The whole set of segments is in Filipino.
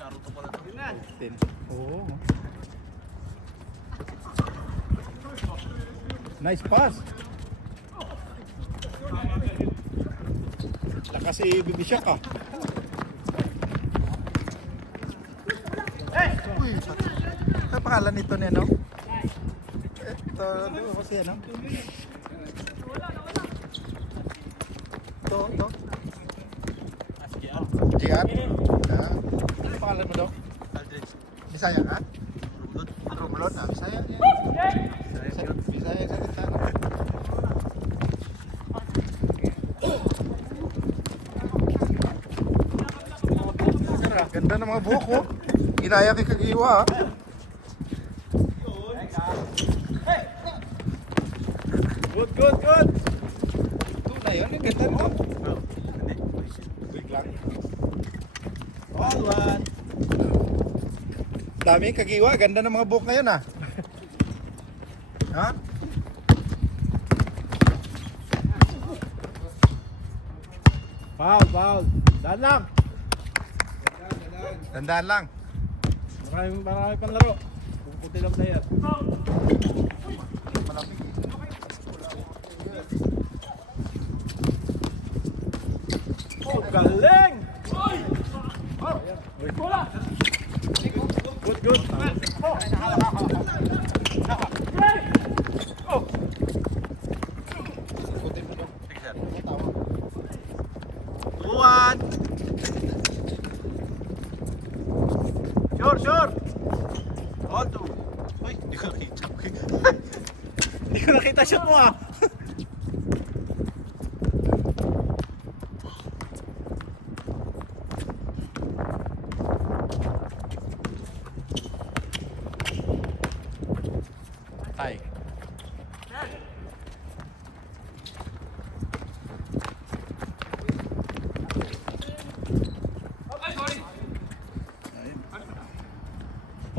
Naruto pala to. Oo. Nice pass. Lakas si Bibisyak ah. Uy, ano pangalan nito niya, no? Ito kasi ano? Ito. JR? Ano pangalan mo daw? Aldrich. Bisaya ka? Rumulod? Bisaya? Bisaya sa kita. Ganda ng mga buhok ko. Ginaya kay Kagiwa. Good. Ito na yun. Yung ganda mo. Biglang. All one. Dami Kagiwa. Ganda ng mga buhok ngayon ah. Ha? Foul. Daan lang. Tandaan lang. Marami pang laro. Puputi lang player. Oh, galing! Bola! Good. Oh! Tuan! Sure! All two. Uy, hindi ko nakita. Hindi ko nakita shot mo ah. Ay.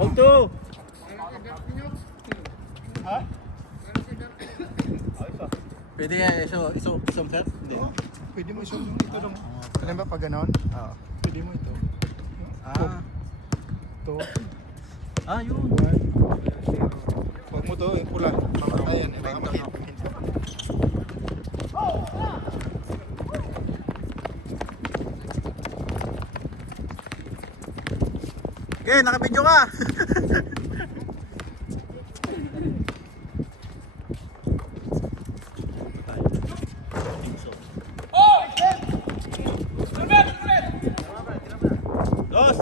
All two. Ha? Pwede nga isang set? Hindi. Pwede mo ito lang. Alam ba pag ganon? Oo. Pwede mo ito. Ito. Yun. Huwag mo ito, yung pula. Mamatayan. Okay, nakabidyo ka. Dos.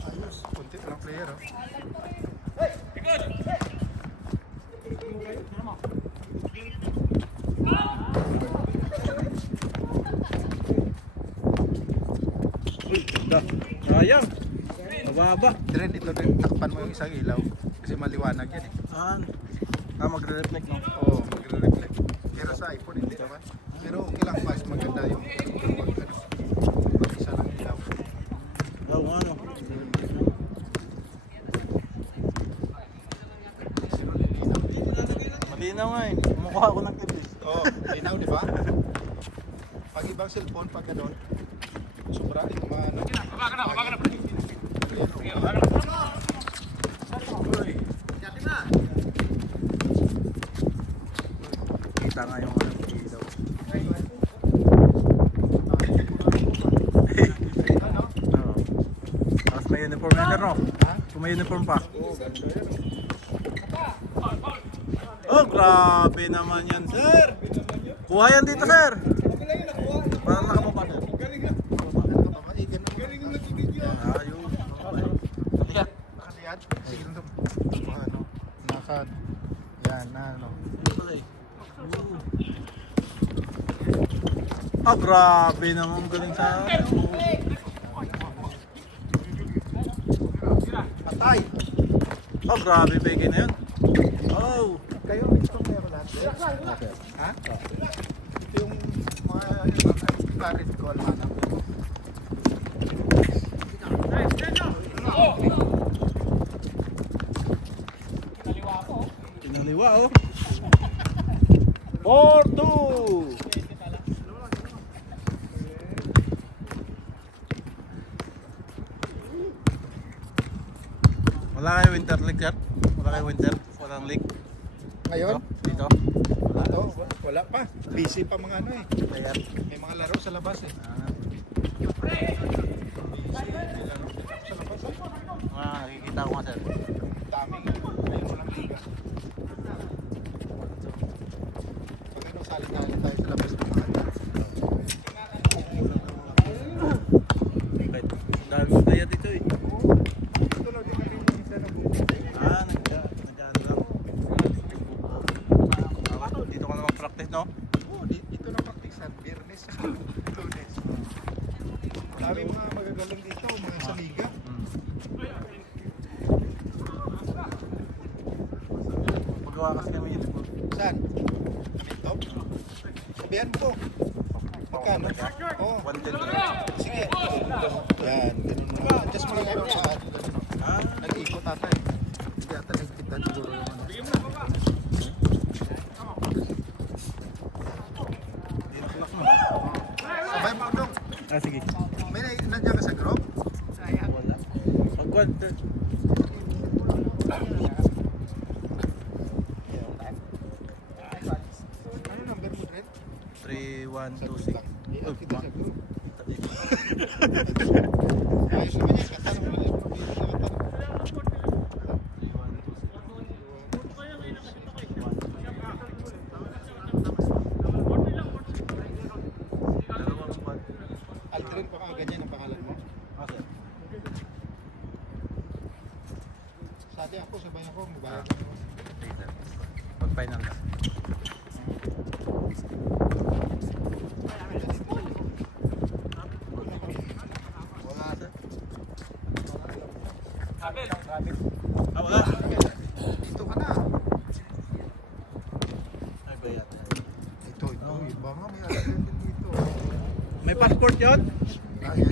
Ayos. Kunti pa ng player. Sayang. Mababa. Diren ito din. Takpan mo yung isang ilaw. Kasi maliwanag yan eh. Magre-reflect no? Oo, magre-reflect. Pero sa iPhone hindi naman. Pero okay lang mas maganda yung mag-isa lang ilaw. Daw ano? Malinaw nga eh. Mukha ako ng kibis. Oo, linaw di ba? Pag ibang cellphone, pag gano'n, sobra yung mga ano. Kita nga yung ano, ilaw. Oo. Tapos may uniform na no? Kung may uniform pa. Oh, grabe naman yan, sir. Kuha yan dito, sir. Parang nakababa, sir. Ayun. Nakasiyad? Sige lang ito. Ano? Nakad. Yan, na ano. Grabe naman. Galing sa akin. Patay! Grabe peke na yun. Oh! Kayo, minstong kayo lahat. Ha? Ito yung mga claret ko, alam na. Wala kayo winter league, sir? Wala kayo winter? Walang league? Ngayon? Dito? Wala. Ito, wala pa. Busy pa mga ano eh. Player. May mga laro sa labas eh. Ah. Sa labas eh. Nakikita ko nga, sir. Daming. Ayun mo lang liga. Pag ano, sali-sali tayo sa labas ng mga ano. Kahit dami mong player dito eh. Ito lang din kami yung isa na bumunta. Nag-ano lang. Dito ka naman practice, no? Oo, dito na praktisan. Biyernes sa Lunes. Dami mga magagaling dito, mga sa liga. Magawa kasi kami yun. Saan? Dito? Sabihan mo ko. Magkano? Oo. 110. Sige. Yan, ganun mo lang. Adjust mo lang kayo sa nag-ikot ata eh. Hindi ata nagkita siguro naman. Sabay mo dong. Sige. May nandiyan ka sa group? Wala. Pag 110. Ano number mo, Dred? 3126. Iyan kita Oh, sa group. Ayos naman yan. Katanong mo lang yung dito sa katanong. Aldrin pa ka, ganyan ang pangalan mo. Sa atin ako, sabay ako, mabayad ako. Pag final na. Wala sir. Wala. Dito ka na. Ay bayad. Ito, iba nga, may Aldrin din dito. May passport yun? Ayan.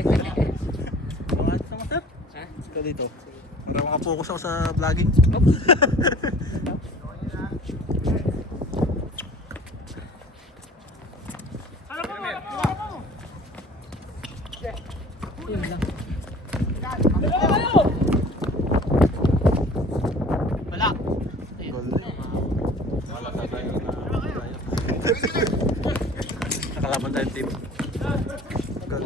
Mga sama sir? Ikaw dito. Para makapokus ako sa vlogging. Wala. Wala ka tayo na nakalaban tayong team. Goal.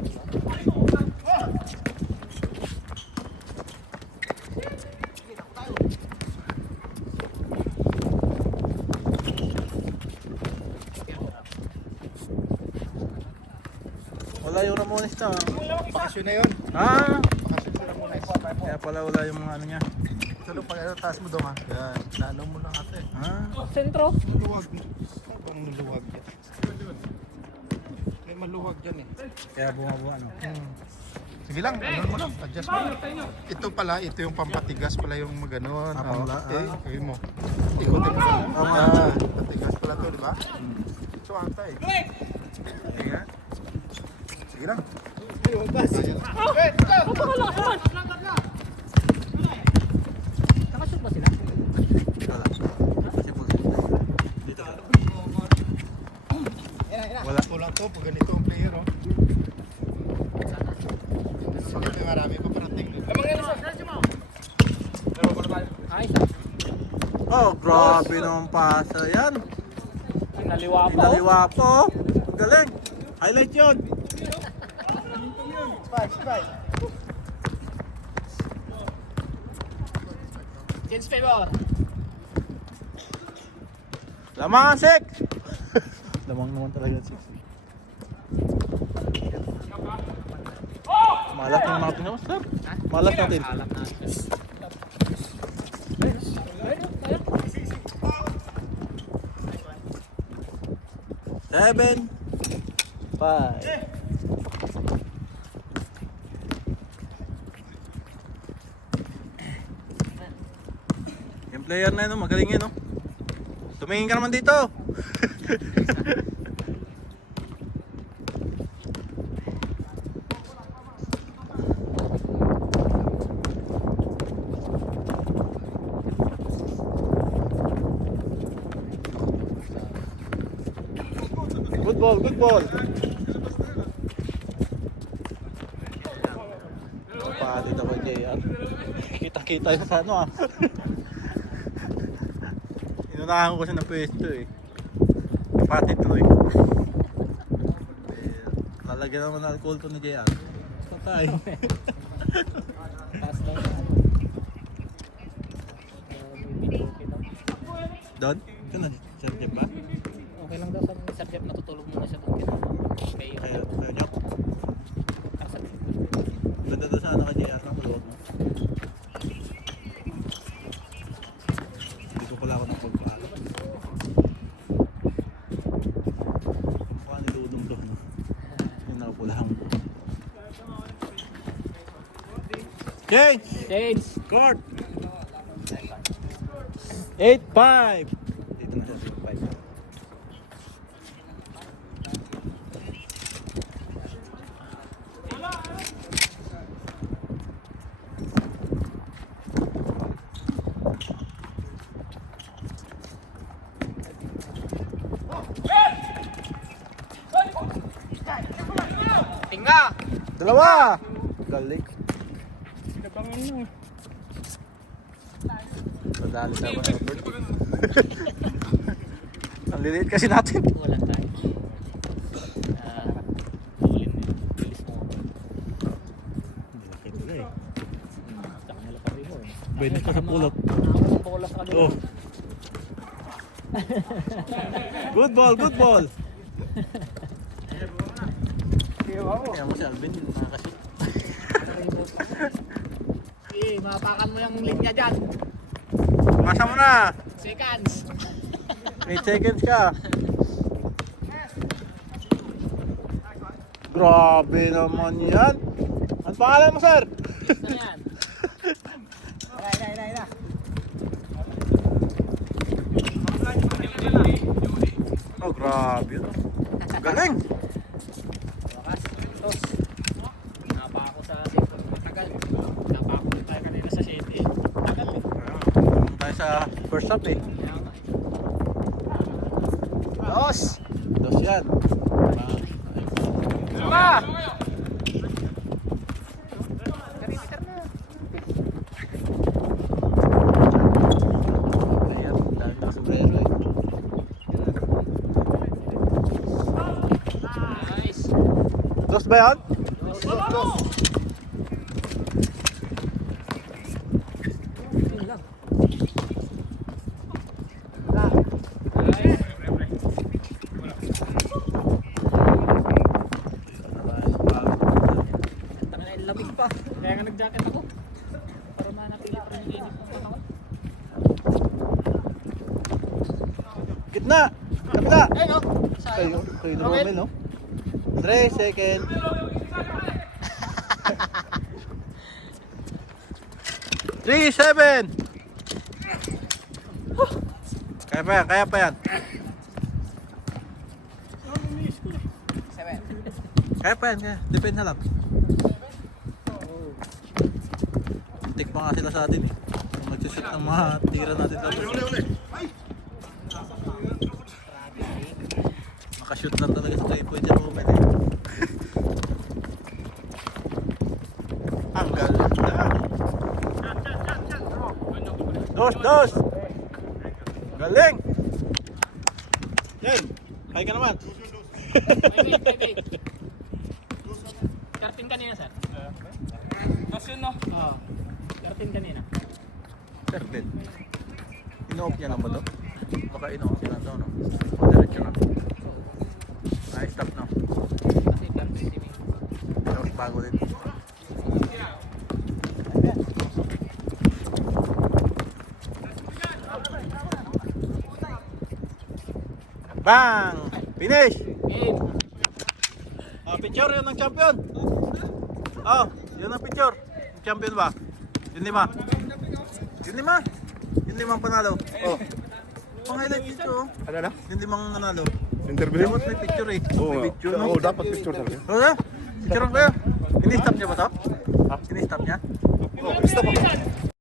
Wala yung Ramones na. Bakasyon na yun. Ah! Bakasyon sa Ramones. Kaya pala wala yung mga ano niya. Tulog pag ano, taas mo doon ha. Yan, lalo mo lang ate. Ah! Sentro. Maluwag. Ano bang maluwag yan? May maluwag dyan eh. Kaya bumabuha no. Sige lang, ano mo lang, adjust mo lang. Ito pala, ito yung pampatigas pala yung maganon. Ah, pala, Okay, okay mo. Ikotin mo. Patigas pala to, di ba? Ito ata eh. Sige. Sige lang. Nakashoot ba sila? Wala. Kasi po dito. Wala. Wala to, pag ganito ang player oh. Bakit may marami pa parating? Ayos Oh, grabe naman pasa yan. Pinaliwa pa. Pinaliwa po. Ang galing. Highlight yun. Against favor. Lamang ang 6. Lamang naman talaga ang 6. Malat yung mga Pinoy, sir. Malat natin. Alam na. Seven. 5. Yung player na yun, magaling yun, no? Tumingin ka naman dito. Good ball, good ball. Nagpapalit ako JR. Kita-kita yun sa ano ah. Inunahan ko siya ng pwesto eh. Pati tuloy. Lalagyan naman ng alcohol to ni JR. Patay. Taas daw. Don? Ito na, Sir Jeff ba? Okay lang daw sa Sir Jeff, natutulog muna siya doon. Kaya Kayo nyo? Sir Jeff. Ganda doon sa ano kay JR ng kulot mo. Hindi ko pala ako ng pagpaalam. Mukha ni Dudong doon. Yung nakapulang ko. Change! Change! Court! 8-5! Dito na siya, 8-5. Tinga! Dalawa! Galing. Madali sa mga Robert. Ang liliit kasi natin. Wala tayo. Ulin mo. Bilis mo. Malaki pala eh. Saka nalapari mo eh. Pwede ka sa pulot. Ang bola sa kanila. Oh. Good ball, good ball. Kaya mo si Alvin, makakashoot. Eh, mapakan mo yung linya dyan. Masa mo na. Seconds. 8 seconds ka. Grabe naman yan. Ang pangalan mo, sir? Ano yan? Ira. Oh, grabe. Galing. Wakas. Tos. Napa ako sa second. Tagal. Napa ako tayo kanina sa 7 eh. Tagal eh. Punta tayo sa first half eh. Dos. Dos yan. Suma! Perimeter na. Ayan, dami na sombrero eh. Nice. Dos ba yan? Dos. Yun lang. Nice. Tanga na lamig pa. Kaya nga nag-jacket ako. Para manapili pa rin yung init ng katawan. Gitna! Kapila! Ayun o. Kayo na Romel, no? 3 second. Three, 7. Kaya pa yan. Kaya pa yan, kaya. Depende na lang. Tik pa nga sila sa atin eh. Magsisip ng mga tira natin sa atin. Makashoot lang talaga sa 3 point yung moment eh. Ang ganda. Dos! Galing! Yan! Hay ka naman! Wait. 13 kanina, sir. Dos yun, no? Oo. 13 kanina. Sir, din. Ino-off niya lang ba to? Baka ino-off niya lang to, no? O diretso na. Ay, stop na. Kasi 13 si Ming. Tapos bago din. Bang! Finish! Game. Picture yun ng champion. Oh, yun ang picture. Yung champion ba? Yung 5. Yung 5. Yung 5 panalo. Oh. Pang-highlight dito. Oh. Ano na? Yung 5 nanalo. Interview? Dapat may picture eh. Oo, May picture, no? oo, dapat picture talaga. Okay? Picture kayo. Ini-stop niya ba to? Ha? Ini-stop niya? Oh, stop ako.